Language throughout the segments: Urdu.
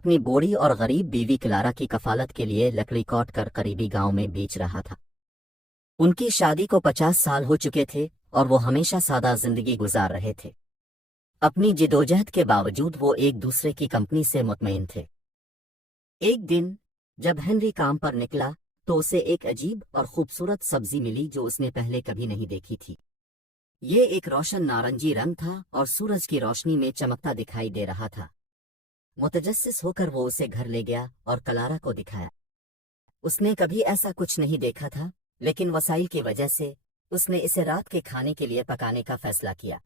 اپنی بوڑھی اور غریب بیوی کلارا کی کفالت کے لیے لکڑی کاٹ کر قریبی گاؤں میں بیچ رہا تھا۔ ان کی شادی کو 50 سال ہو چکے تھے اور وہ ہمیشہ سادہ زندگی گزار رہے تھے۔ اپنی جدوجہد کے باوجود وہ ایک دوسرے کی کمپنی سے مطمئن تھے۔ ایک دن جب ہنری کام پر نکلا تو اسے ایک عجیب اور خوبصورت سبزی ملی جو اس نے پہلے کبھی نہیں دیکھی تھی۔ یہ ایک روشن نارنجی رنگ تھا اور سورج کی روشنی میں چمکتا دکھائی دے رہا تھا۔ متجسس ہو کر وہ اسے گھر لے گیا اور کلارا کو دکھایا۔ اس نے کبھی ایسا کچھ نہیں دیکھا تھا، لیکن وسائل کی وجہ سے اس نے اسے رات کے کھانے کے لیے پکانے کا فیصلہ کیا۔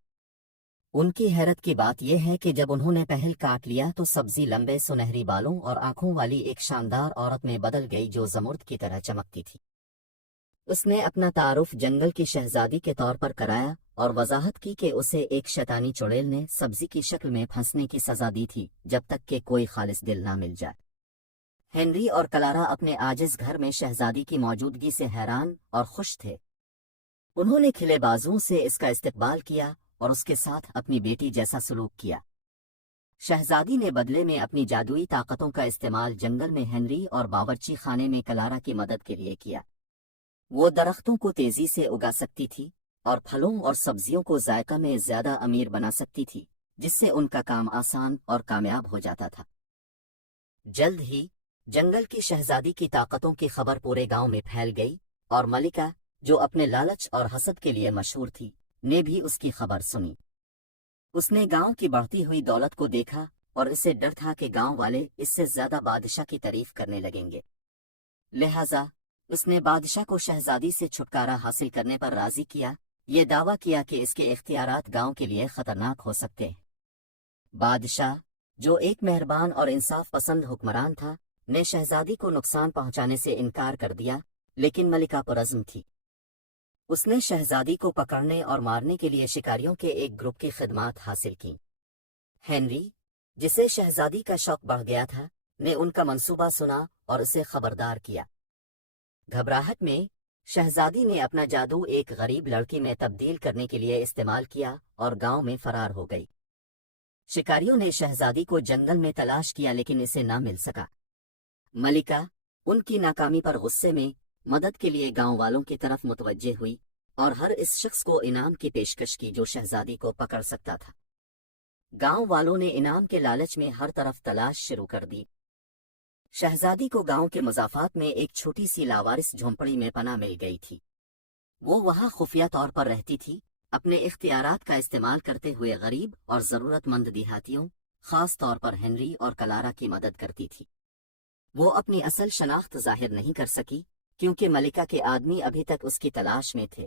ان کی حیرت کی بات یہ ہے کہ جب انہوں نے پہل کاٹ لیا تو سبزی لمبے سنہری بالوں اور آنکھوں والی ایک شاندار عورت میں بدل گئی جو زمرد کی طرح چمکتی تھی۔ اس نے اپنا تعارف جنگل کی شہزادی کے طور پر کرایا اور وضاحت کی کہ اسے ایک شیطانی چڑیل نے سبزی کی شکل میں پھنسنے کی سزا دی تھی جب تک کہ کوئی خالص دل نہ مل جائے۔ ہنری اور کلارا اپنے عاجز گھر میں شہزادی کی موجودگی سے حیران اور خوش تھے۔ انہوں نے کھلے بازوؤں سے اس کا استقبال کیا اور اس کے ساتھ اپنی بیٹی جیسا سلوک کیا۔ شہزادی نے بدلے میں اپنی جادوئی طاقتوں کا استعمال جنگل میں ہنری اور باورچی خانے میں کلارا کی مدد کے لیے کیا۔ وہ درختوں کو تیزی سے اگا سکتی تھی اور پھلوں اور سبزیوں کو ذائقہ میں زیادہ امیر بنا سکتی تھی، جس سے ان کا کام آسان اور کامیاب ہو جاتا تھا۔ جلد ہی جنگل کی شہزادی کی طاقتوں کی خبر پورے گاؤں میں پھیل گئی اور ملکہ، جو اپنے لالچ اور حسد کے لیے مشہور تھی، نے بھی اس کی خبر سنی۔ اس نے گاؤں کی بڑھتی ہوئی دولت کو دیکھا اور اسے ڈر تھا کہ گاؤں والے اس سے زیادہ بادشاہ کی تعریف کرنے لگیں گے۔ لہٰذا اس نے بادشاہ کو شہزادی سے چھٹکارا حاصل کرنے پر راضی کیا، یہ دعویٰ کیا کہ اس کے اختیارات گاؤں کے لیے خطرناک ہو سکتے ہیں۔ بادشاہ، جو ایک مہربان اور انصاف پسند حکمران تھا، نے شہزادی کو نقصان پہنچانے سے انکار کر دیا، لیکن ملکہ پرعزم تھی۔ اس نے شہزادی کو پکڑنے اور مارنے کے لیے شکاریوں کے ایک گروپ کی خدمات حاصل کیں۔ ہنری، جسے شہزادی کا شوق بڑھ گیا تھا، نے ان کا منصوبہ سنا اور اسے خبردار کیا۔ گھبراہٹ میں شہزادی نے اپنا جادو ایک غریب لڑکی میں تبدیل کرنے کے لیے استعمال کیا اور گاؤں میں فرار ہو گئی۔ شکاریوں نے شہزادی کو جنگل میں تلاش کیا لیکن اسے نہ مل سکا۔ ملکہ ان کی ناکامی پر غصے میں مدد کے لیے گاؤں والوں کی طرف متوجہ ہوئی اور ہر اس شخص کو انعام کی پیشکش کی جو شہزادی کو پکڑ سکتا تھا۔ گاؤں والوں نے انعام کے لالچ میں ہر طرف تلاش شروع کر دی۔ شہزادی کو گاؤں کے مضافات میں ایک چھوٹی سی لاوارث جھونپڑی میں پناہ مل گئی تھی۔ وہ وہاں خفیہ طور پر رہتی تھی، اپنے اختیارات کا استعمال کرتے ہوئے غریب اور ضرورت مند دیہاتیوں، خاص طور پر ہنری اور کلارا کی مدد کرتی تھی۔ وہ اپنی اصل شناخت ظاہر نہیں کر سکی کیونکہ ملکہ کے آدمی ابھی تک اس کی تلاش میں تھے۔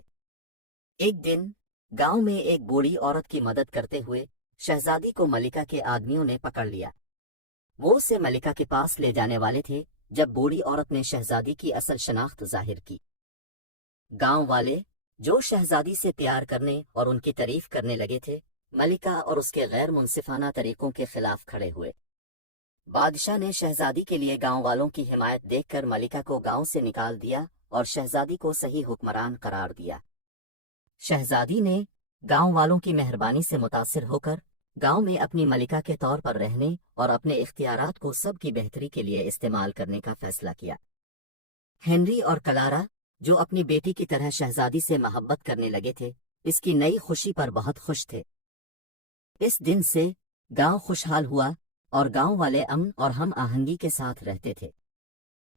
ایک دن گاؤں میں ایک بوڑھی عورت کی مدد کرتے ہوئے شہزادی کو ملکہ کے آدمیوں نے پکڑ لیا۔ وہ اسے ملکہ کے پاس لے جانے والے تھے جب بوڑھی عورت نے شہزادی کی اصل شناخت ظاہر کی۔ گاؤں والے، جو شہزادی سے پیار کرنے اور ان کی تعریف کرنے لگے تھے، ملکہ اور اس کے غیر منصفانہ طریقوں کے خلاف کھڑے ہوئے۔ بادشاہ نے شہزادی کے لیے گاؤں والوں کی حمایت دیکھ کر ملکہ کو گاؤں سے نکال دیا اور شہزادی کو صحیح حکمران قرار دیا۔ شہزادی نے گاؤں والوں کی مہربانی سے متاثر ہو کر گاؤں میں اپنی ملکہ کے طور پر رہنے اور اپنے اختیارات کو سب کی بہتری کے لیے استعمال کرنے کا فیصلہ کیا۔ ہنری اور کلارا، جو اپنی بیٹی کی طرح شہزادی سے محبت کرنے لگے تھے، اس کی نئی خوشی پر بہت خوش تھے۔ اس دن سے گاؤں خوشحال ہوا اور گاؤں والے امن اور ہم آہنگی کے ساتھ رہتے تھے۔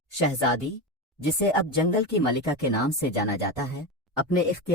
شہزادی، جسے اب جنگل کی ملکہ کے نام سے جانا جاتا ہے، اپنے اختیار